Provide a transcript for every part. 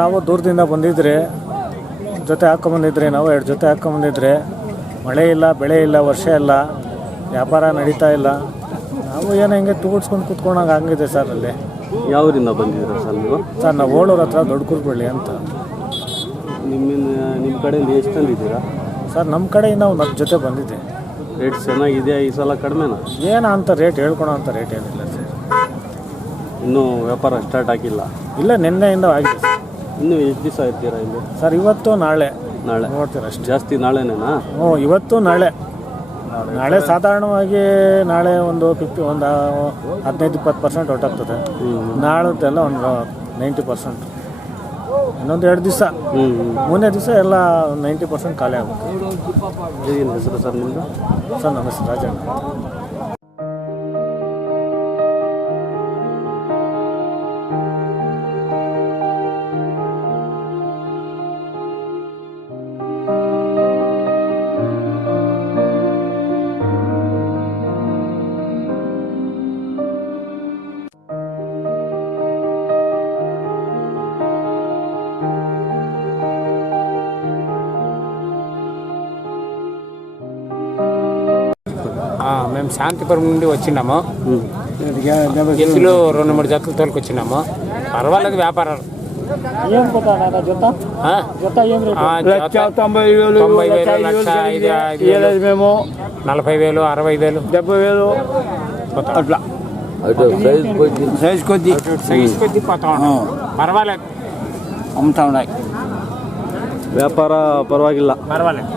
ನಾವು ದೂರದಿಂದ ಬಂದಿದ್ರೆ ಜೊತೆ ಹಾಕ್ಕೊಂಬಂದಿದ್ರೆ, ನಾವು 2 ಜೊತೆ ಹಾಕ್ಕೊಂಬಂದಿದ್ರೆ, ಮಳೆ ಇಲ್ಲ, ಬೆಳೆ ಇಲ್ಲ, ವರ್ಷ ಇಲ್ಲ, ವ್ಯಾಪಾರ ನಡೀತಾ ಇಲ್ಲ. ನಾವು ಏನೋ ಹಿಂಗೆ ತೂಗಿಸ್ಕೊಂಡು ಕೂತ್ಕೊಂಡಂಗೆ ಹಂಗಿದೆ ಸರ್. ಅಲ್ಲಿ ಯಾವರಿಂದ ಬಂದಿದ್ದೀರಾ ಸರ್ ನೀವು? ಸರ್ ನಾವು ಓಳೂರು ಹತ್ರ ದೊಡ್ಡ ಕುರ್ಬಳ್ಳಿ ಅಂತ. ನಿಮ್ಮ ಕಡೆಯಿಂದ ಎಷ್ಟು ತಂದಿದ್ದೀರಾ ಸರ್? ನಮ್ಮ ಕಡೆಯಿಂದ ಒಂದು 10 ಜೊತೆ ಬಂದಿದೆ. ರೇಟ್ ಚೆನ್ನಾಗಿದೆಯಾ ಈ ಸಲ? ಕಡಿಮೆನಾ? ಏನೋ ಅಂತ ರೇಟ್ ಹೇಳ್ಕೊಳೋ ಅಂತ ರೇಟ್ ಏನಿಲ್ಲ ಸರ್. ಇನ್ನೂ ವ್ಯಾಪಾರ ಸ್ಟಾರ್ಟ್ ಆಗಿಲ್ಲ? ಇಲ್ಲ, ನಿನ್ನೆಯಿಂದ ಆಗಿದೆ ಸರ್. ಇನ್ನೂ ಎಷ್ಟು ದಿವಸ ಇರ್ತೀರಾ ಇಲ್ಲಿ ಸರ್? ಇವತ್ತು ನಾಳೆ ನೋಡ್ತೀರಾ ಅಷ್ಟು ಜಾಸ್ತಿ? ನಾಳೆನೇನಾ? ಹ್ಞೂ, ಇವತ್ತು ನಾಳೆ ಸಾಧಾರಣವಾಗಿ ನಾಳೆ ಒಂದು 15-20% ಹೊರಟಾಗ್ತದೆ. ನಾಳದ್ದೆಲ್ಲ ಒಂದು 90%. ಇನ್ನೊಂದು 2 ದಿವಸ, 3ನೇ ದಿವಸ ಎಲ್ಲ 90% ಖಾಲಿ ಆಗುತ್ತೆ. ಏನು ಹೆಸರು ಸರ್ ನಿಮ್ಮದು? ಸರ್ ನಮ್ಮ ಹೆಸರು ರಾಜಣ್ಣ. మేము శాంతిపురం నుండి వచ్చినాము. ఎద్దులు 2-3 జతలు తోలుకొచ్చినాము. పర్వాలేదు వ్యాపారాలు. 90,000, 60,000, 70,000 అట్లా సైజ్ కొద్ది పోతా ఉన్నాం. పర్వాలేదు, అమ్ముతా ఉన్నాయి. ವ್ಯಾಪಾರ ಪರವಾಗಿಲ್ಲ? పర్వాలేదు.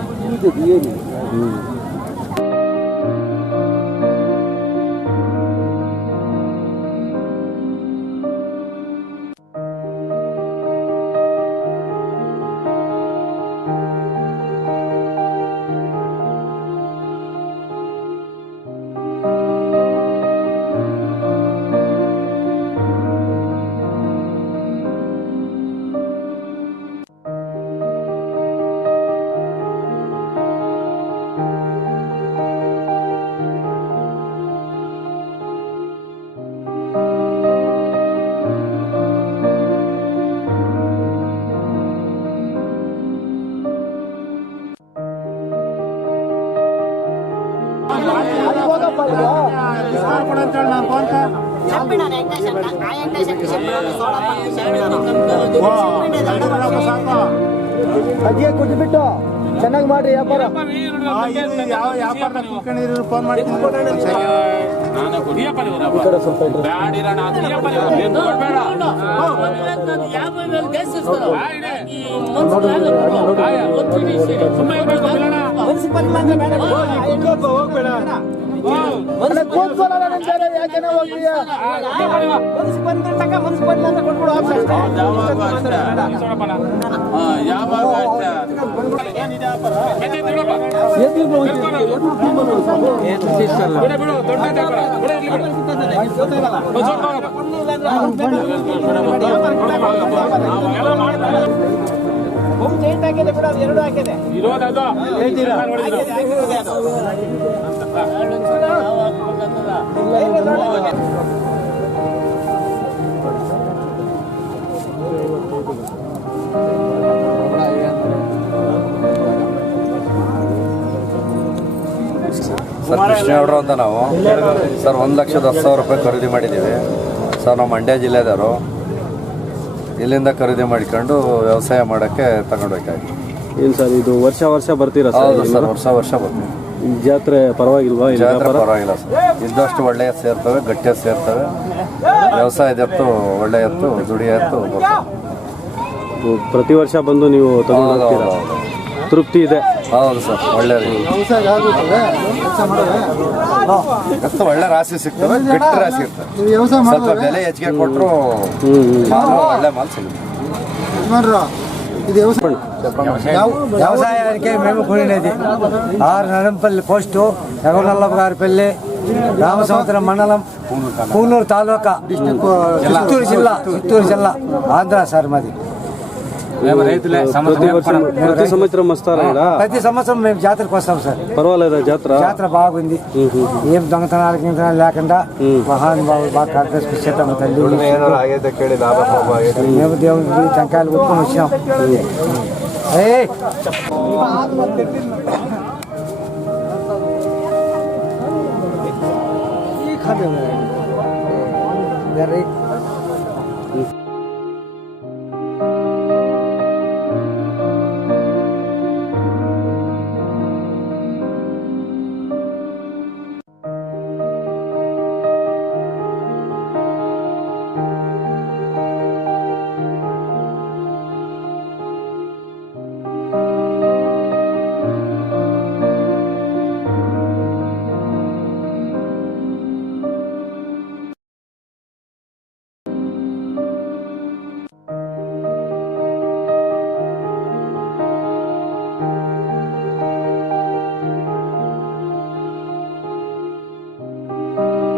ಅಜ್ಜಿಗೆ ಕೊಟ್ಬಿಟ್ಟು ಚೆನ್ನಾಗಿ ಮಾಡಿ ವ್ಯಾಪಾರ. ಫೋನ್ ಮಾಡಿ ಸರ್ ಕೃಷ್ಣೇಗೌಡರು ಅಂತ ನಾವು ಸರ್ 1,10,000 ರೂಪಾಯಿ ಖರೀದಿ ಮಾಡಿದ್ದೀವಿ ಸರ್. ನಾವು ಮಂಡ್ಯ ಜಿಲ್ಲೆದವರು. ಇಲ್ಲಿಂದ ಖರೀದಿ ಮಾಡಿಕೊಂಡು ವ್ಯವಸಾಯ ಮಾಡೋಕ್ಕೆ ತಗೊಂಡೋಗ್ತಾಯಿದ್ವಿ. ಏನು ಸರ್ ಇದು ವರ್ಷ ವರ್ಷ ಬರ್ತೀರಾ ಸರ್? ಹೌದು ಸರ್, ವರ್ಷ ಬರ್ತೀವಿ. ಈ ಜಾತ್ರೆ ಪರವಾಗಿಲ್ವಾ? ಜಾತ್ರೆ ಪರವಾಗಿಲ್ಲ ಸರ್. ಇದ್ದಷ್ಟು ಒಳ್ಳೆಯ ಸೇರ್ತವೆ, ಗಟ್ಟಿಯ ಸೇರ್ತವೆ. ವ್ಯವಸಾಯದ ಎತ್ತು, ಒಳ್ಳೆಯ ಎತ್ತು, ದುಡಿಯ ಎತ್ತು ಪ್ರತಿ ವರ್ಷ ಬಂದು ನೀವು ತಗೊಂಡು ತೃಪ್ತಿ ಇದೆ? ಹೌದು ಸರ್, ಒಳ್ಳೆಯ ಒಳ್ಳೆ ರಾಶಿ ಸಿಗ್ತವೆ, ಗಟ್ಟಿ ರಾಶಿ ಇರ್ತವೆ. ಸ್ವಲ್ಪ ಬೆಲೆ ಹೆಚ್ಚಿಗೆ ಕೊಟ್ಟರು ಒಳ್ಳೆ ಮಾಲ್ ಸಿಗುತ್ತೆ. వ్యవసాయానికి మేము కూడినది 6 నరంపల్లి పోస్టు, ఎగనల్లగారిపల్లి, రామసముద్రం మండలం, కూనూరు తాలూకా, చిత్తూరు జిల్లా ఆంధ్ర సార్ మాది. ప్రతి సంవత్సరం వస్తారా ఈడ? ప్రతి సంవత్సరం మేము జాతరకు వస్తాం సార్. పర్వాలేదా జాతర? జాతర బాగుంది, ఏం దొంగతనాలు గింగతనాలు లేకుండా మహానుభావులు బాగా కరెక్ట్ చేద్దాం తల్లి. మేము దేవుడికి టెంకాయలు కొట్టుకొని వచ్చినాం.